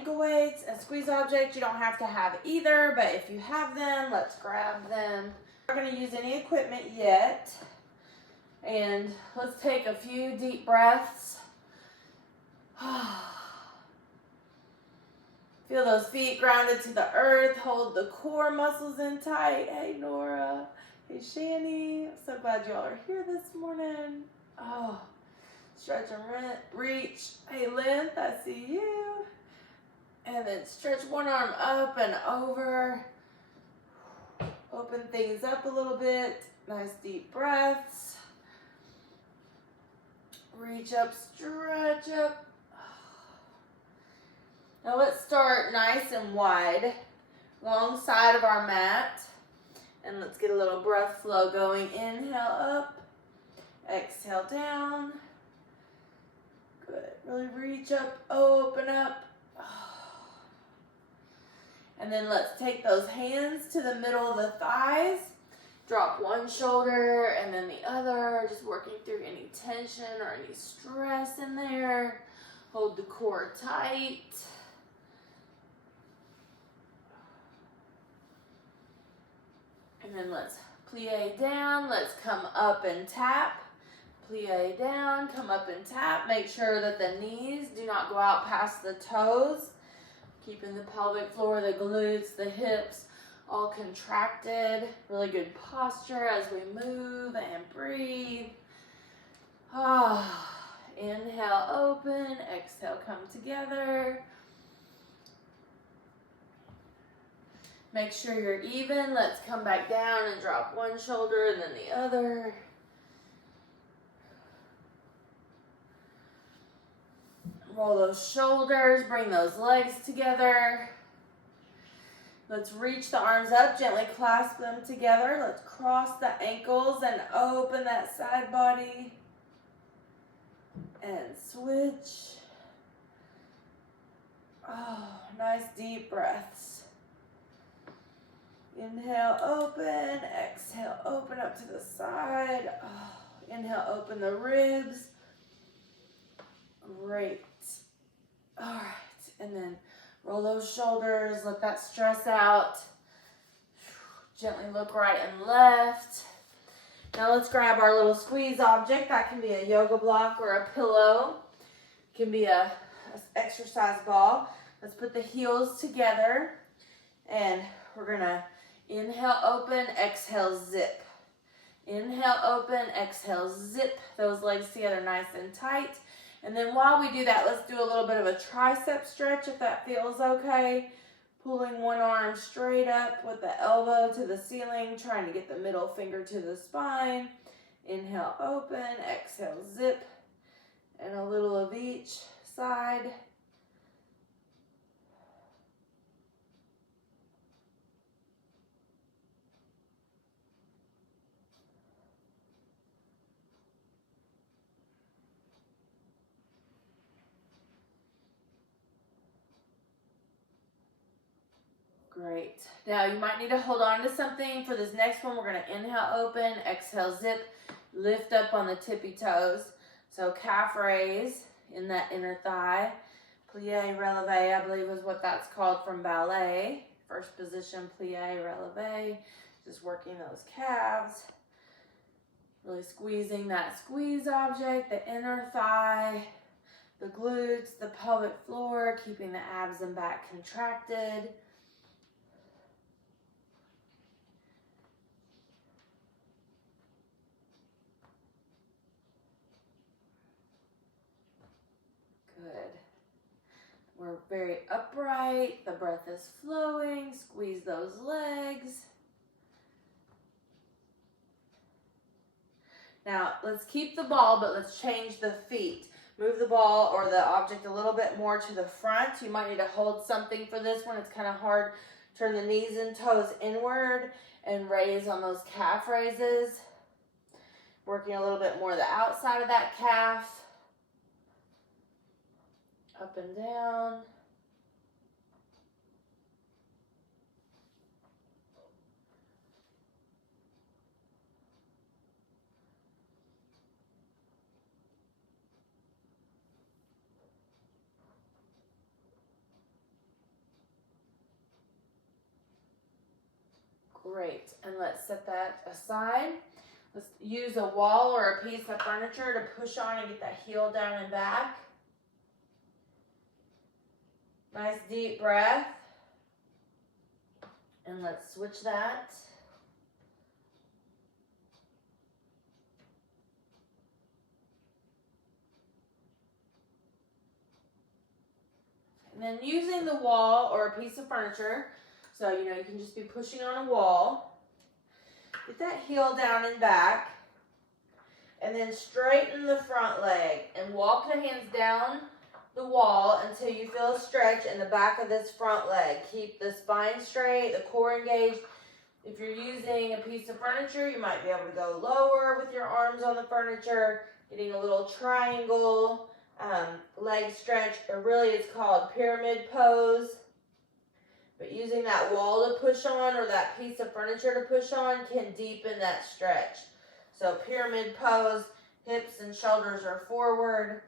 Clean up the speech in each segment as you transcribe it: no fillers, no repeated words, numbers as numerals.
ankle weights and squeeze objects. You don't have to have either, but if you have them, let's grab them. We're not going to use any equipment yet. And let's take a few deep breaths. Feel those feet grounded to the earth. Hold the core muscles in tight. Hey, Nora. Hey, Shani. I'm so glad you all are here this morning. Oh, stretch and reach. Hey, length, I see you. And then stretch one arm up and over. Open things up a little bit. Nice deep breaths. Reach up, stretch up. Now let's start nice and wide, long side of our mat. And let's get a little breath flow going. Inhale up, exhale down. Good. Really reach up, open up. And then let's take those hands to the middle of the thighs. Drop one shoulder and then the other, just working through any tension or any stress in there. Hold the core tight. And then let's plie down. Let's come up and tap. Plie down, come up and tap. Make sure that the knees do not go out past the toes. Keeping the pelvic floor, the glutes, the hips all contracted. Really good posture as we move and breathe. Inhale, open. Exhale, come together. Make sure you're even. Let's come back down and drop one shoulder and then the other. Roll those shoulders, bring those legs together. Let's reach the arms up, gently clasp them together. Let's cross the ankles and open that side body. And switch. Oh, nice deep breaths. Inhale, open. Exhale, open up to the side. Oh, inhale, open the ribs. Great. All right, and then roll those shoulders, let that stress out. Gently look right and left. Now let's grab our little squeeze object. That can be a yoga block or a pillow. It can be a exercise ball. Let's put the heels together and we're gonna inhale, open, exhale, zip. Inhale, open, exhale, zip. Those legs together nice and tight. And then while we do that, let's do a little bit of a tricep stretch if that feels okay. Pulling one arm straight up with the elbow to the ceiling, trying to get the middle finger to the spine. Inhale, open, exhale, zip. And a little of each side. Great. Now you might need to hold on to something. For this next one, we're going to inhale, open, exhale, zip, lift up on the tippy toes. So calf raise in that inner thigh. Plie, releve, I believe is what that's called from ballet. First position, plie, releve. Just working those calves. Really squeezing that squeeze object, the inner thigh, the glutes, the pelvic floor, keeping the abs and back contracted. Good. We're very upright. The breath is flowing. Squeeze those legs. Now, let's keep the ball, but let's change the feet. Move the ball or the object a little bit more to the front. You might need to hold something for this one. It's kind of hard. Turn the knees and toes inward and raise on those calf raises. Working a little bit more the outside of that calf. Up and down. Great, and let's set that aside. Let's use a wall or a piece of furniture to push on and get that heel down and back. Nice deep breath. And let's switch that. And then using the wall or a piece of furniture, so you can just be pushing on a wall. Get that heel down and back. And then straighten the front leg and walk the hands down the wall until you feel a stretch in the back of this front leg. Keep the spine straight, the core engaged. If you're using a piece of furniture, you might be able to go lower with your arms on the furniture, getting a little triangle leg stretch, or really it's called pyramid pose. But using that wall to push on or that piece of furniture to push on can deepen that stretch. So pyramid pose, hips and shoulders are forward,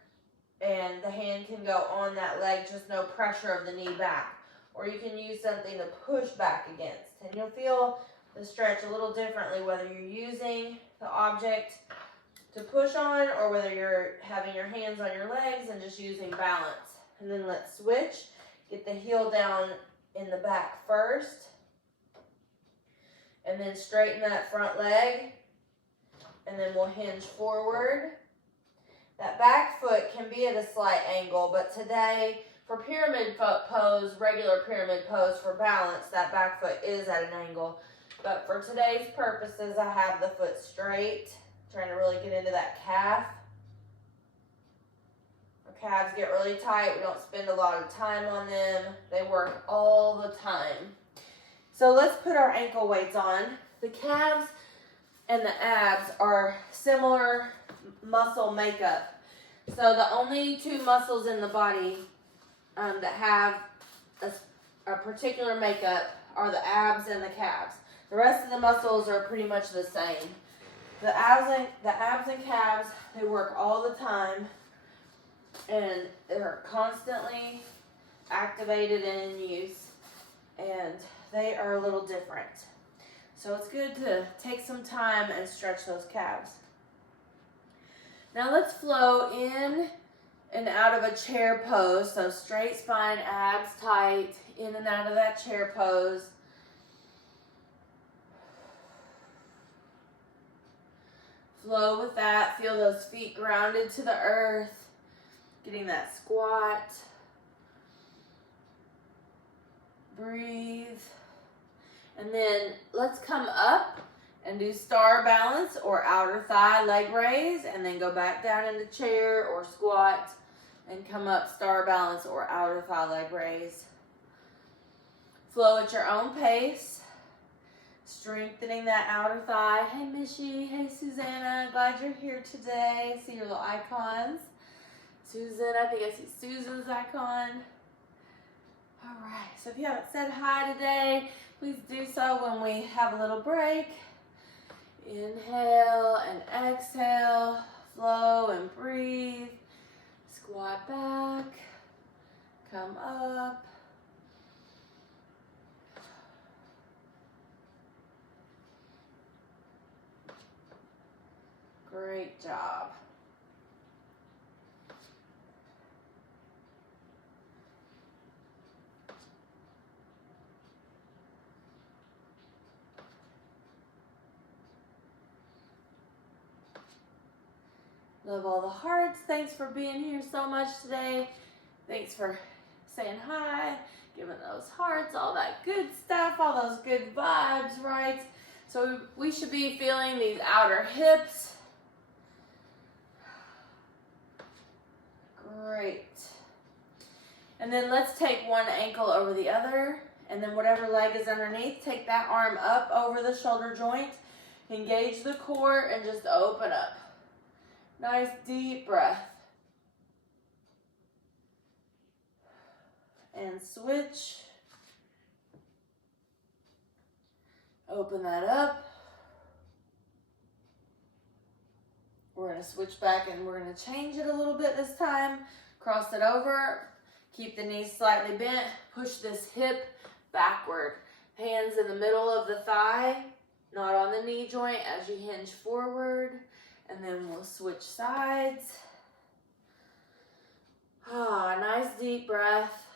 and the hand can go on that leg, just no pressure of the knee back. Or you can use something to push back against. And you'll feel the stretch a little differently whether you're using the object to push on or whether you're having your hands on your legs and just using balance. And then let's switch. Get the heel down in the back first. And then straighten that front leg. And then we'll hinge forward. That back foot can be at a slight angle, but today for pyramid pose, regular pyramid pose for balance, that back foot is at an angle. But for today's purposes, I have the foot straight, trying to really get into that calf. Our calves get really tight. We don't spend a lot of time on them. They work all the time. So let's put our ankle weights on. The calves and the abs are similar muscle makeup. So the only two muscles in the body that have a particular makeup are the abs and the calves. The rest of the muscles are pretty much the same. The abs and calves, they work all the time, and they're constantly activated and in use, and they are a little different. So it's good to take some time and stretch those calves. Now let's flow in and out of a chair pose. So straight spine, abs tight, in and out of that chair pose. Flow with that. Feel those feet grounded to the earth. Getting that squat. Breathe. And then let's come up and do star balance or outer thigh leg raise, and then go back down into chair or squat and come up star balance or outer thigh leg raise. Flow at your own pace, strengthening that outer thigh. Hey Mishy, hey Susanna, glad you're here today. See your little icons. Susan, I think I see Susan's icon. All right, so if you haven't said hi today, please do so when we have a little break. Inhale and exhale, flow and breathe. Squat back, come up. Great job. Love all the hearts. Thanks for being here so much today. Thanks for saying hi, giving those hearts, all that good stuff, all those good vibes, right? So we should be feeling these outer hips. Great. And then let's take one ankle over the other, and then whatever leg is underneath, take that arm up over the shoulder joint, engage the core, and just open up. Nice deep breath. And switch. Open that up. We're going to switch back and we're going to change it a little bit this time. Cross it over. Keep the knees slightly bent. Push this hip backward. Hands in the middle of the thigh, not on the knee joint as you hinge forward. And then we'll switch sides. Ah, nice deep breath.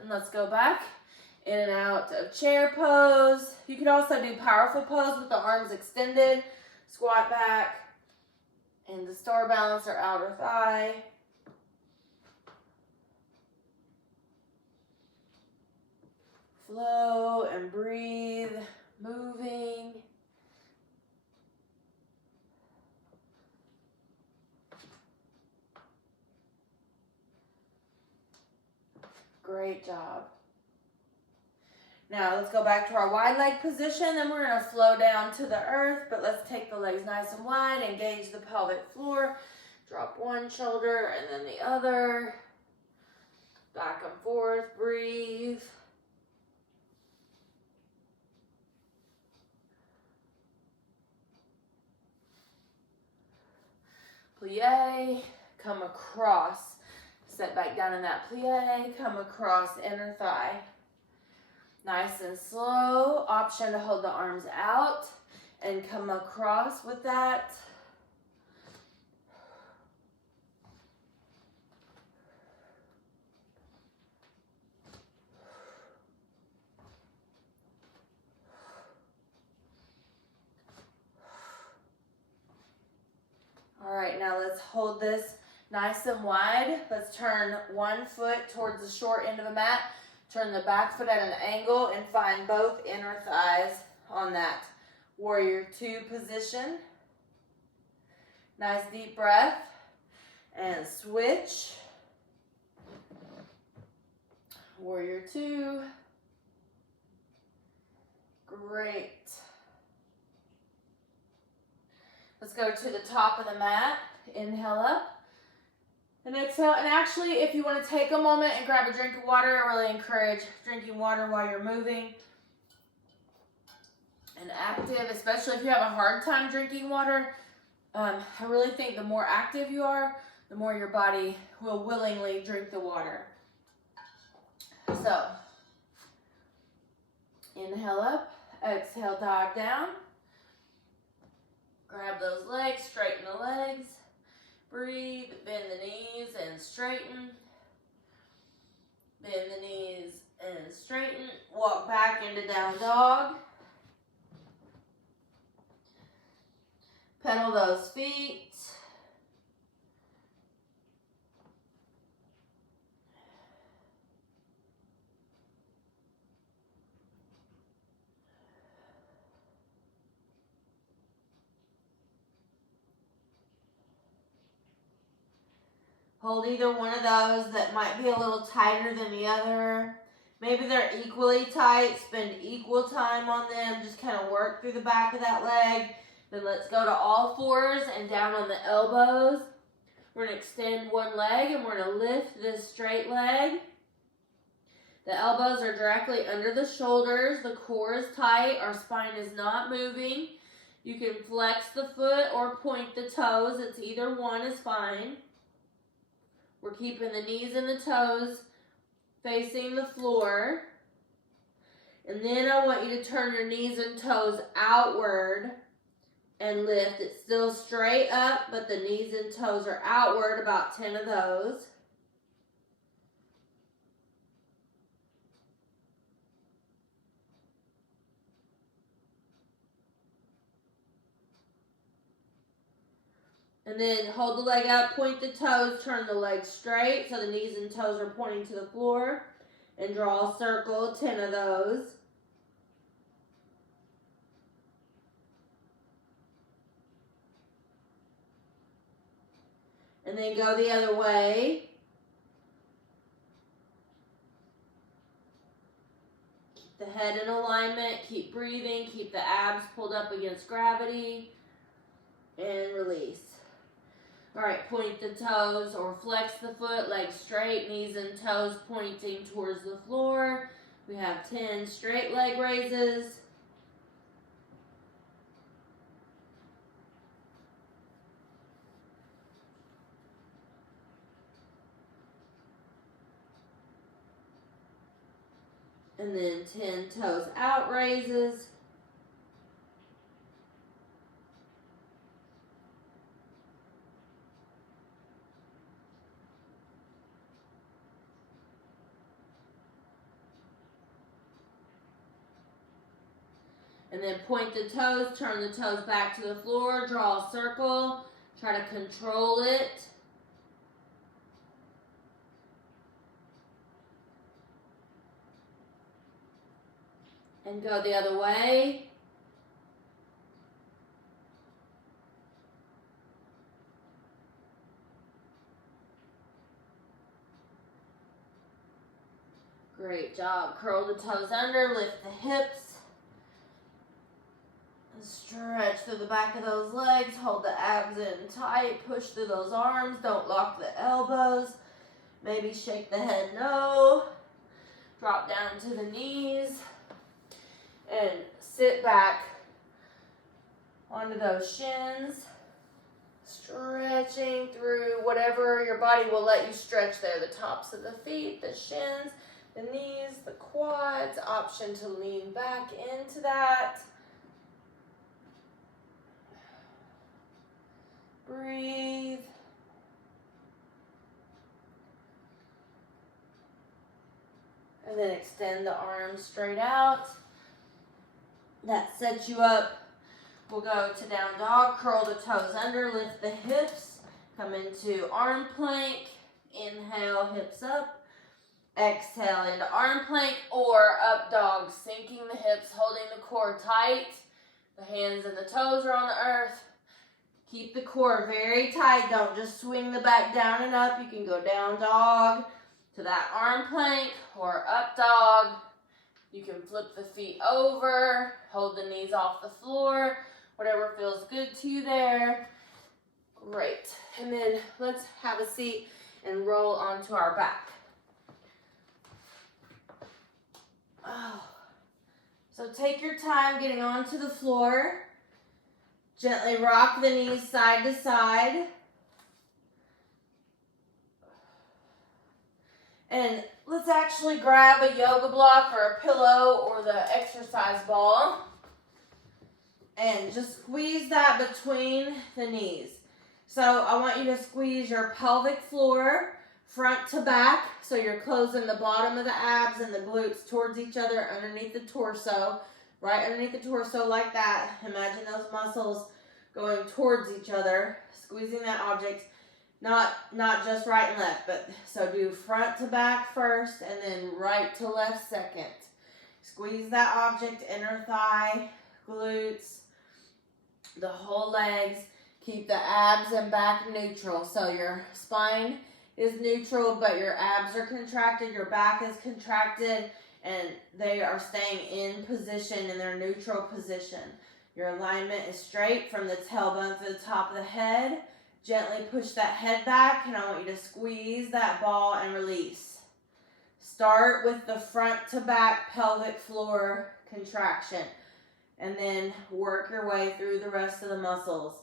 And let's go back in and out of chair pose. You could also do powerful pose with the arms extended. Squat back into star balance or outer thigh. Flow and breathe, moving. Great job. Now let's go back to our wide leg position, then we're going to flow down to the earth, but let's take the legs nice and wide, engage the pelvic floor, drop one shoulder and then the other, back and forth, breathe. Plie, come across, set back down in that plie, come across inner thigh. Nice and slow, option to hold the arms out and come across with that. All right, now let's hold this nice and wide. Let's turn one foot towards the short end of the mat. Turn the back foot at an angle and find both inner thighs on that warrior two position. Nice deep breath and switch. Warrior two. Great. Let's go to the top of the mat. Inhale up. And exhale. And actually, if you want to take a moment and grab a drink of water, I really encourage drinking water while you're moving and active, especially if you have a hard time drinking water. I really think the more active you are, the more your body will willingly drink the water. So, inhale up, exhale, dive down. Grab those legs, straighten the legs. Breathe, bend the knees and straighten. Bend the knees and straighten. Walk back into down dog. Pedal those feet. Hold either one of those that might be a little tighter than the other. Maybe they're equally tight. Spend equal time on them. Just kind of work through the back of that leg. Then let's go to all fours and down on the elbows. We're going to extend one leg and we're going to lift this straight leg. The elbows are directly under the shoulders. The core is tight. Our spine is not moving. You can flex the foot or point the toes. It's either one is fine. We're keeping the knees and the toes facing the floor. And then I want you to turn your knees and toes outward and lift. It's still straight up, but the knees and toes are outward, about 10 of those. And then hold the leg up, point the toes, turn the leg straight so the knees and toes are pointing to the floor. And draw a circle, 10 of those. And then go the other way. Keep the head in alignment, keep breathing, keep the abs pulled up against gravity. And release. All right, point the toes or flex the foot, legs straight, knees and toes pointing towards the floor. We have 10 straight leg raises. And then 10 toes out raises. And then point the toes, turn the toes back to the floor, draw a circle, try to control it. And go the other way. Great job. Curl the toes under, lift the hips. Stretch through the back of those legs, hold the abs in tight, push through those arms, don't lock the elbows. Maybe shake the head no. Drop down to the knees. And sit back onto those shins, stretching through whatever your body will let you stretch there. The tops of the feet, the shins, the knees, the quads, option to lean back into that. Breathe. And then extend the arms straight out. That sets you up. We'll go to down dog, curl the toes under, lift the hips, come into arm plank, inhale, hips up, exhale into arm plank or up dog, sinking the hips, holding the core tight. The hands and the toes are on the earth. Keep the core very tight, don't just swing the back down and up. You can go down dog to that arm plank or up dog. You can flip the feet over, hold the knees off the floor, whatever feels good to you there. Great. And then let's have a seat and roll onto our back. Oh. So take your time getting onto the floor. Gently rock the knees side to side. And let's actually grab a yoga block or a pillow or the exercise ball and just squeeze that between the knees. So I want you to squeeze your pelvic floor front to back, so you're closing the bottom of the abs and the glutes towards each other underneath the torso, right underneath the torso like that. Imagine those muscles going towards each other, squeezing that object. Not just right and left, but so do front to back first and then right to left second. Squeeze that object, inner thigh, glutes, the whole legs. Keep the abs and back neutral. So your spine is neutral, but your abs are contracted, your back is contracted, and they are staying in position, in their neutral position. Your alignment is straight from the tailbone to the top of the head. Gently push that head back, and I want you to squeeze that ball and release. Start with the front to back pelvic floor contraction, and then work your way through the rest of the muscles.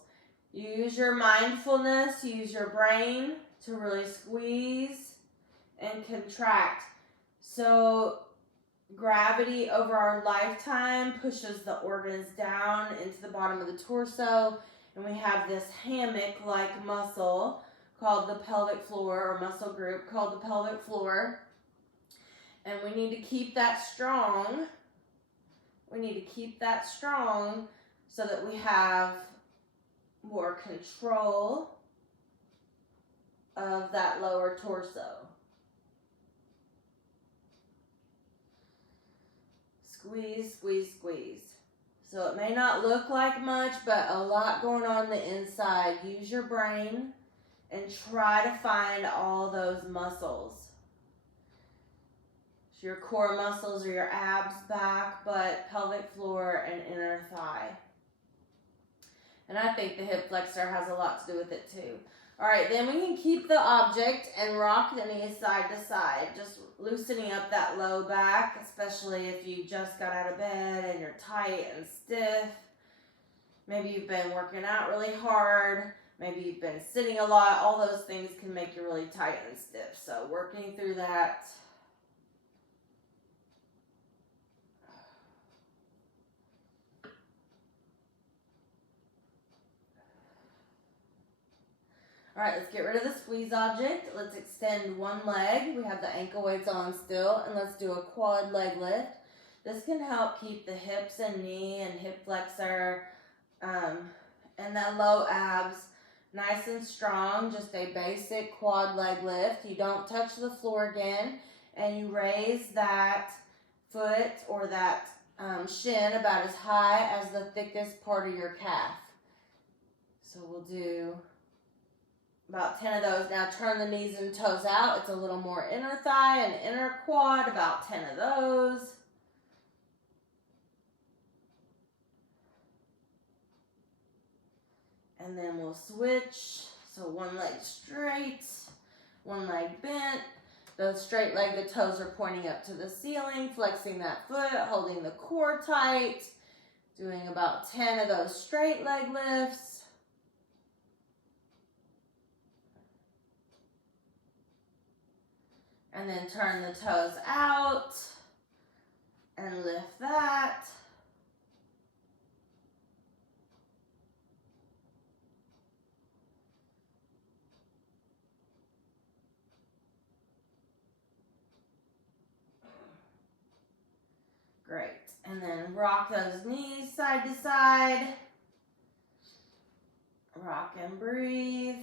Use your mindfulness, use your brain to really squeeze and contract. So gravity over our lifetime pushes the organs down into the bottom of the torso. And we have this hammock-like muscle called the pelvic floor, or muscle group called the pelvic floor. And we need to keep that strong. We need to keep that strong so that we have more control of that lower torso. Squeeze, squeeze, squeeze. So it may not look like much, but a lot going on the inside. Use your brain and try to find all those muscles. So your core muscles are your abs, back, butt, pelvic floor, and inner thigh. And I think the hip flexor has a lot to do with it too. All right, then we can keep the object and rock the knees side to side, just loosening up that low back, especially if you just got out of bed and you're tight and stiff. Maybe you've been working out really hard. Maybe you've been sitting a lot. All those things can make you really tight and stiff. So working through that. All right, let's get rid of the squeeze object. Let's extend one leg. We have the ankle weights on still, and let's do a quad leg lift. This can help keep the hips and knee and hip flexor and that low abs nice and strong. Just a basic quad leg lift. You don't touch the floor again, and you raise that foot or that shin about as high as the thickest part of your calf. So we'll do about 10 of those. Now turn the knees and toes out. It's a little more inner thigh and inner quad, about 10 of those. And then we'll switch. So one leg straight, one leg bent. The straight leg, the toes are pointing up to the ceiling, flexing that foot, holding the core tight. Doing about 10 of those straight leg lifts. And then turn the toes out and lift that. Great. And then rock those knees side to side. Rock and breathe.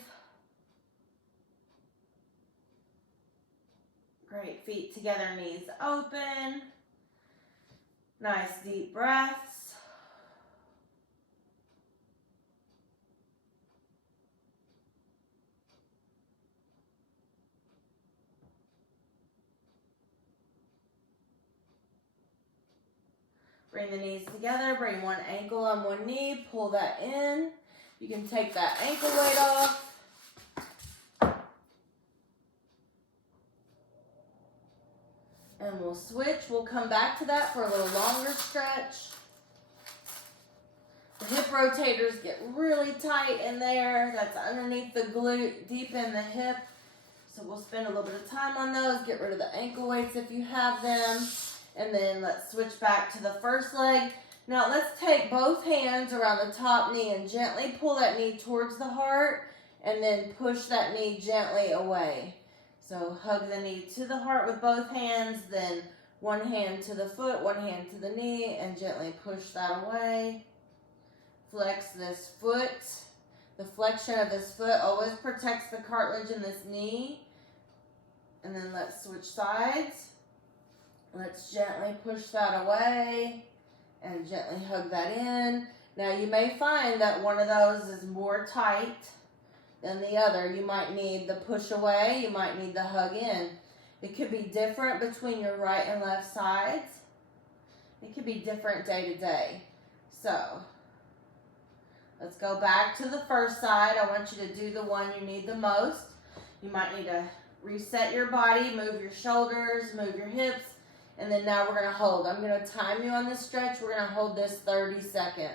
Great. Feet together, knees open. Nice deep breaths. Bring the knees together. Bring one ankle on one knee. Pull that in. You can take that ankle weight off. And we'll switch. We'll come back to that for a little longer stretch. The hip rotators get really tight in there. That's underneath the glute, deep in the hip. So we'll spend a little bit of time on those. Get rid of the ankle weights if you have them. And then let's switch back to the first leg. Now let's take both hands around the top knee and gently pull that knee towards the heart and then push that knee gently away. So hug the knee to the heart with both hands, then one hand to the foot, one hand to the knee, and gently push that away. Flex this foot. The flexion of this foot always protects the cartilage in this knee. And then let's switch sides. Let's gently push that away and gently hug that in. Now you may find that one of those is more tight than the other. You might need the push away, you might need the hug in. It could be different between your right and left sides. It could be different day to day. So let's go back to the first side. I want you to do the one you need the most. You might need to reset your body, move your shoulders, move your hips, and then now we're going to hold. I'm going to time you on this stretch. We're going to hold this 30 seconds.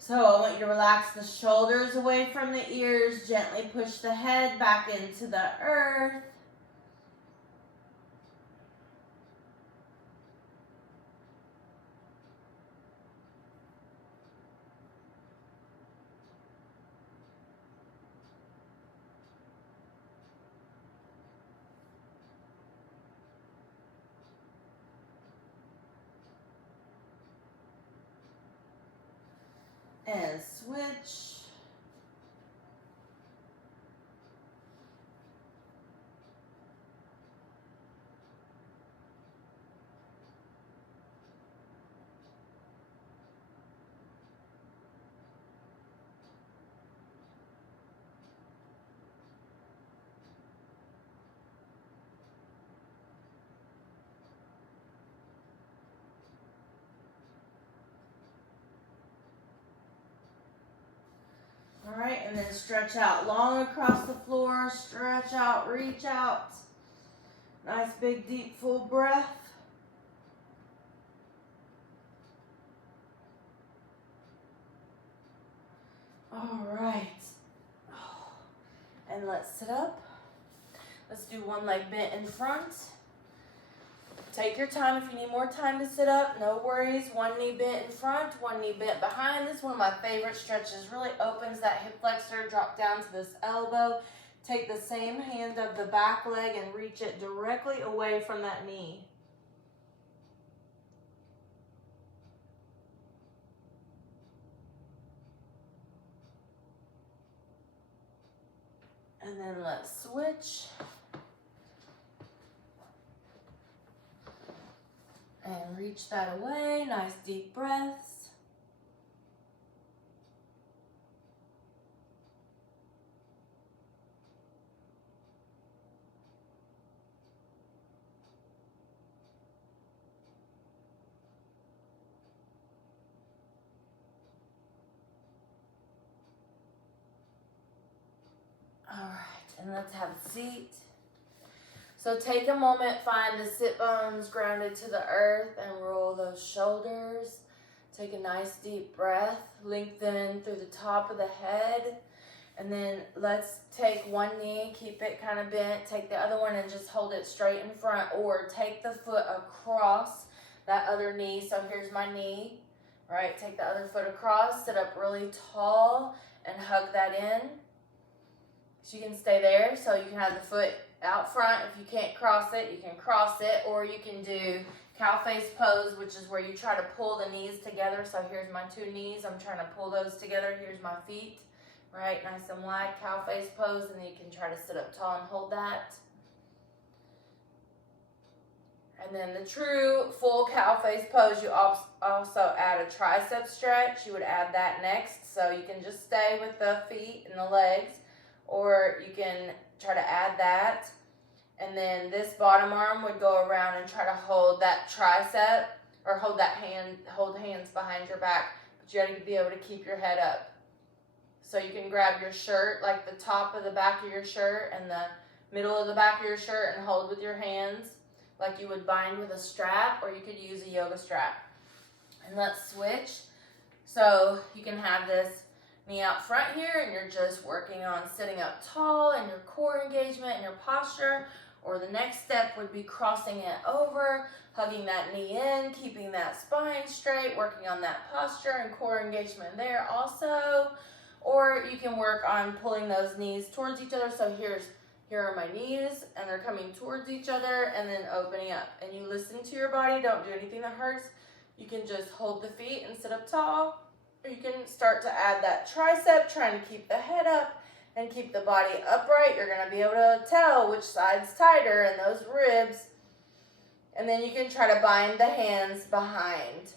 So I want you to relax the shoulders away from the ears, gently push the head back into the earth. And switch. All right, and then stretch out long across the floor, stretch out, reach out. Nice big deep full breath. All right. And let's sit up. Let's do one leg bent in front. take your time. If you need more time to sit up, no worries. One knee bent in front, one knee bent behind. This is one of my favorite stretches. Really opens that hip flexor. Drop down to this elbow. Take the same hand of the back leg and reach it directly away from that knee. And then let's switch. And reach that away. Nice deep breaths. All right, and let's have a seat. So take a moment, find the sit bones grounded to the earth and roll those shoulders. Take a nice deep breath, lengthen through the top of the head. And then let's take one knee, keep it kind of bent. Take the other one and just hold it straight in front, or take the foot across that other knee. So here's my knee, right? Take the other foot across, sit up really tall and hug that in. So you can stay there, so you can have the foot out front. If you can't cross it, you can cross it, or you can do cow face pose, which is where you try to pull the knees together. So here's my two knees, I'm trying to pull those together. Here's my feet, right, nice and wide, cow face pose, and then you can try to sit up tall and hold that. And then the true full cow face pose, you also add a tricep stretch. You would add that next, so you can just stay with the feet and the legs, or you can try to add that. And then this bottom arm would go around and try to hold that tricep, or hold hands behind your back, but you gotta be able to keep your head up. So you can grab your shirt, like the top of the back of your shirt and the middle of the back of your shirt, and hold with your hands like you would bind with a strap, or you could use a yoga strap. And let's switch. So you can have this knee out front here, and you're just working on sitting up tall and your core engagement and your posture. Or the next step would be crossing it over, hugging that knee in, keeping that spine straight, working on that posture and core engagement there also. Or you can work on pulling those knees towards each other. So here are my knees, and they're coming towards each other, and then opening up. And you listen to your body, don't do anything that hurts. You can just hold the feet and sit up tall. Or you can start to add that tricep, trying to keep the head up and keep the body upright. You're going to be able to tell which side's tighter and those ribs. And then you can try to bind the hands behind.